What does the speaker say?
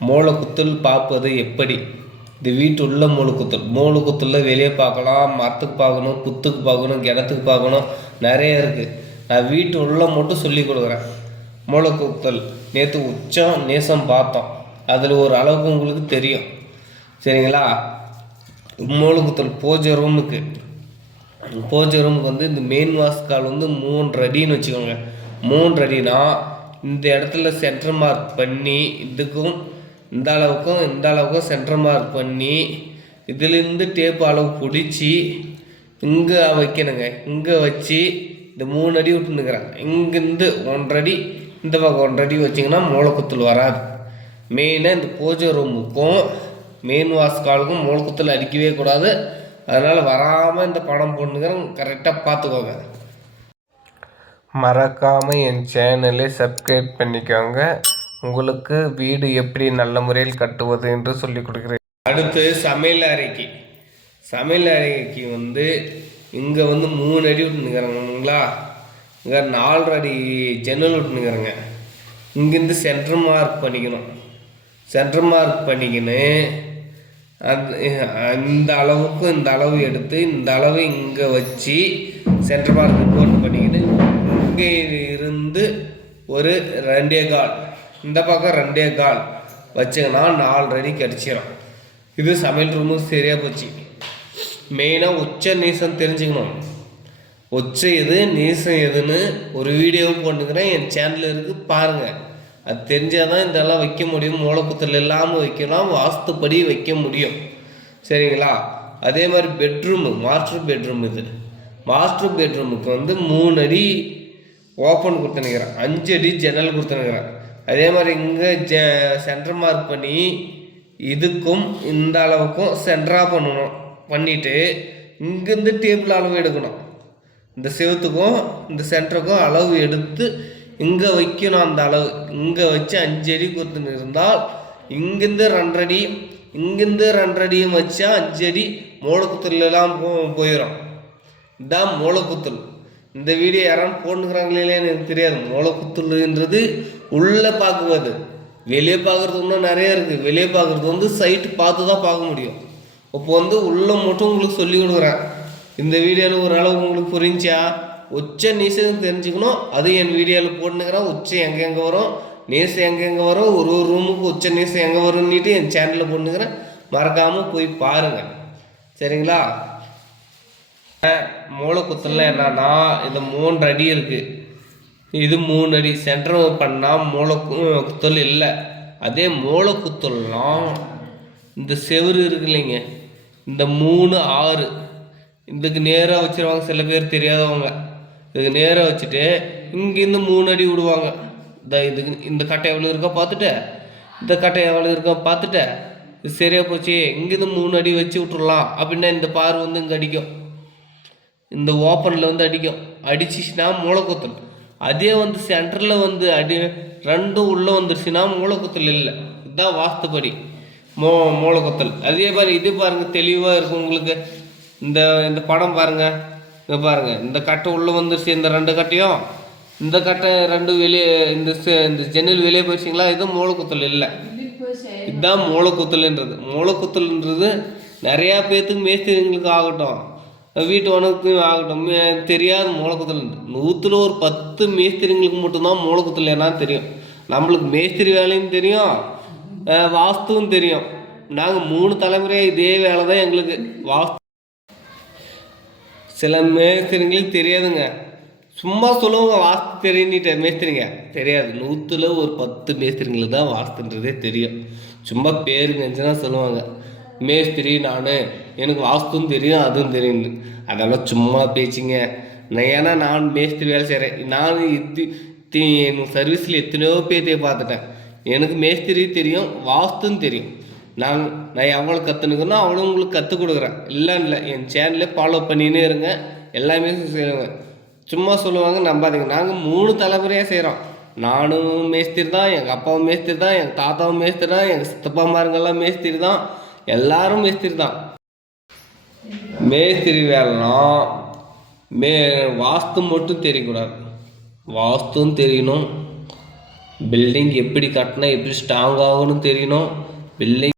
மூலக்குத்தல் பார்ப்பது எப்படி? இது வீட்டுள்ள மூலக்குத்தல். மூலக்குத்தலில் வெளியே பார்க்கலாம், மரத்துக்கு பார்க்கணும், குத்துக்கு பார்க்கணும், கிணத்துக்கு பார்க்கணும், நிறைய இருக்குது. நான் வீட்டு உள்ள மட்டும் சொல்லி கொடுக்குறேன். மூலக்குத்தல் நேற்று உச்சம் நேசம் பார்த்தோம். அதில் ஒரு அளவுக்கு உங்களுக்கு தெரியும். சரிங்களா? மூலக்குத்தல் பூஜை ரூமுக்கு வந்து இந்த மெயின் வாஸ்கால் வந்து 3 அடின்னு வச்சுக்கோங்க. 3 அடினா இந்த இடத்துல சென்டர் மார்க் பண்ணி இதுக்கும் இந்த அளவுக்கும் சென்டர் மார்க் பண்ணி இதுலேருந்து டேப் அளவு பிடிச்சி இங்கே வைக்கணுங்க. இங்கே வச்சு இந்த 3 அடி விட்டுனுக்கிறேன். இங்கேருந்து 1.5 அடி, இந்த பக்கம் 1.5 அடி வச்சிங்கன்னா மூலக்குத்தல் வராது. மெயினாக இந்த பூஜை ரூமுக்கும் மெயின் வாஸ்காலுக்கும் மூலக்குத்தல் அடிக்கவே கூடாது. அதனால் வராமல் இந்த படம் போட்டுக்கிறேன். கரெக்டாக பார்த்துக்கோங்க. மறக்காமல் என் சேனலை சப்ஸ்கிரைப் பண்ணிக்கோங்க. உங்களுக்கு வீடு எப்படி நல்ல முறையில் கட்டுவது என்று சொல்லி கொடுக்குறேன். அடுத்து சமையல் அறைக்கு வந்து இங்கே வந்து 3 அடி விட்டுனுக்கிறேங்களா. இங்கே 4 அடி ஜன்னல் விட்டுனுக்கிறேங்க. இங்கேருந்து சென்டர் மார்க் பண்ணிக்கணும். இந்த அளவுக்கு இந்த அளவு எடுத்து இந்த அளவு இங்கே வச்சு சென்டர் மார்க் போட்டு பண்ணிக்கின்னு இங்கே இருந்து ஒரு 2.25, இந்த பக்கம் 2.25 வச்சுங்கன்னா 4 அடி கிடச்சிடும். இது சமையல் ரூமுக்கு சரியாக போச்சு. மெயினாக உச்ச நீசம் தெரிஞ்சுக்கணும். உச்சம் எது நீசம் எதுன்னு ஒரு வீடியோ போட்டுக்கிறேன், என் சேனலில் இருக்குது, பாருங்கள். அது தெரிஞ்சால் தான் இதெல்லாம் வைக்க முடியும். மூலக்குத்தல் இல்லாமல் வைக்கலாம், வாஸ்துப்படி வைக்க முடியும். சரிங்களா? அதே மாதிரி மாஸ்டர் பெட்ரூமுக்கு வந்து 3 அடி ஓப்பன் கொடுத்துனுக்கிறேன், 5 அடி ஜன்னல் கொடுத்துனுக்கிறேன். அதே மாதிரி இங்கே சென்டர் மார்க் பண்ணி இதுக்கும் இந்த அளவுக்கும் சென்டராக பண்ணிவிட்டு இங்கேருந்து டேபிள் அளவு எடுக்கணும். இந்த செவத்துக்கும் இந்த சென்டருக்கும் அளவு எடுத்து இங்கே வைக்கணும். அந்த அளவு இங்கே வச்சு 5 அடி கொடுத்துன்னு இருந்தால் இங்கேருந்து 2.5 அடி, இங்கேருந்து 2.5 அடியும் வச்சா 5 அடி மூலக்குத்தலாம் போயிடும். இதுதான் மூலக்குத்தல். இந்த வீடியோ யாரும் போட்டுக்கிறாங்களே எனக்கு தெரியாது. மூலக்குத்தல்ன்றது உள்ளே பார்க்குவது, வெளியே பார்க்குறது இன்னும் நிறைய இருக்குது. வெளியே பார்க்குறது வந்து சைட்டு பார்த்து தான் பார்க்க முடியும். இப்போ வந்து உள்ளே மட்டும் உங்களுக்கு சொல்லி கொடுக்குறேன். இந்த வீடியோவில் ஒரு அளவு உங்களுக்கு புரிஞ்சா உச்ச நீசம் தெரிஞ்சுக்கணும். அது என் வீடியோவில் போட்டுக்கிறேன். உச்சம் எங்கெங்கே வரும், நீசம் எங்கெங்கே வரும், ஒரு ரூமுக்கு உச்ச நீசம் எங்கே வரும்னுட்டு என் சேனலில் போட்டுக்கிறேன். மறக்காமல் போய் பாருங்கள். சரிங்களா? மூலக்குத்தலில் என்னன்னா இது 3 அடி இருக்குது. இது 3 அடி சென்டர் பண்ணால் மூலக்குத்தல் இல்லை. அதே மூலக்குத்தல்லாம் இந்த செவரு இருக்கு இல்லைங்க, இந்த 3, 6 இதுக்கு நேராக வச்சுருவாங்க. சில பேர் தெரியாதவங்க இதுக்கு நேராக வச்சுட்டு இங்கேருந்து 3 அடி விடுவாங்க. இந்த கட்டை எவ்வளோ இருக்கோ பார்த்துட்டு, இந்த கட்டை எவ்வளோ இருக்கோ பார்த்துட்டு, இது சரியாக போச்சு, இங்கேருந்து 3 அடி வச்சு விட்டுடலாம் அப்படின்னா இந்த பார் வந்து இங்கே அடிக்கும். இந்த ஓப்பனில் வந்து அடிக்கும். அடிச்சிச்சுன்னா மூலக்குத்தல். அதே வந்து சென்டரில் வந்து ரெண்டும் உள்ளே வந்துருச்சுன்னா மூலக்குத்தல் இல்லை. இதுதான் வாஸ்துப்படி மூலக்குத்தல். அதே மாதிரி இது பாருங்கள், தெளிவாக இருக்கும் உங்களுக்கு. இந்த படம் பாருங்கள், இங்கே பாருங்கள். இந்த கட்டை உள்ளே வந்துருச்சு, இந்த 2 கட்டையும். இந்த கட்டை 2 வெளியே, இந்த ஜன்னல் வெளியே போயிடுச்சிங்களா. இது மூலக்குத்தல் இல்லை. இதுதான் மூலக்குத்தல்ன்றது நிறையா பேர்த்துக்கு மேஸ்திரிங்களுக்கு ஆகட்டும், வீட்டு உனக்கும் ஆகட்டும் தெரியாது மூலக்குத்தல். 100ல் ஒரு 10 மேஸ்திரிங்களுக்கு மட்டும்தான் மூலக்குத்தல் என்னன்னு தெரியும். நம்மளுக்கு மேஸ்திரி வேலையும் தெரியும், வாஸ்துவும் தெரியும். நாங்கள் 3 தலைமுறையாக இதே வேலை தான் எங்களுக்கு. வாஸ்து சில மேஸ்திரிங்களுக்கு தெரியாதுங்க. சும்மா சொல்லுவாங்க வாஸ்து தெரிஞ்சிட்ட மேஸ்திரிங்க, தெரியாது. 100ல் ஒரு 10 மேஸ்திரிங்களுக்கு தான் வாஸ்துன்றதே தெரியும். சும்மா பேருங்கச்சுன்னா சொல்லுவாங்க மேஸ்திரி எனக்கு வாஸ்துவும் தெரியும் அதுவும் தெரியும். அதெல்லாம் சும்மா பேச்சுங்க. ஏன்னா நான் மேஸ்திரி வேலை செய்கிறேன். நான் என் சர்வீஸில் எத்தனையோ பேர்த்தையை பார்த்துட்டேன். எனக்கு மேஸ்திரி தெரியும், வாஸ்துன்னு தெரியும். நான் எவ்வளோ கற்றுனுக்கணும் அவ்வளோ உங்களுக்கு கற்றுக் கொடுக்குறேன். இல்லை என் சேனலே ஃபாலோ பண்ணினே இருங்க. எல்லாமே செய்வாங்க. சும்மா சொல்லுவாங்க, நம்பாதீங்க. நாங்கள் 3 தலைமுறையாக செய்கிறோம். நானும் மேஸ்திரி தான், எங்கள் அப்பாவும் மேஸ்திரி தான், எங்கள் தாத்தாவும் மேஸ்திரி தான், எங்கள் சித்தப்பாமாருங்கெல்லாம் மேஸ்திரி தான், எல்லாரும் மேஸ்திரி தான். மேஸ்திரி வேலைனா வாஸ்து மட்டும் தெரியக்கூடாது, வாஸ்துவும் தெரியணும், பில்டிங் எப்படி கட்டினா எப்படி ஸ்ட்ராங் ஆகும்னு தெரியணும். பில்டிங்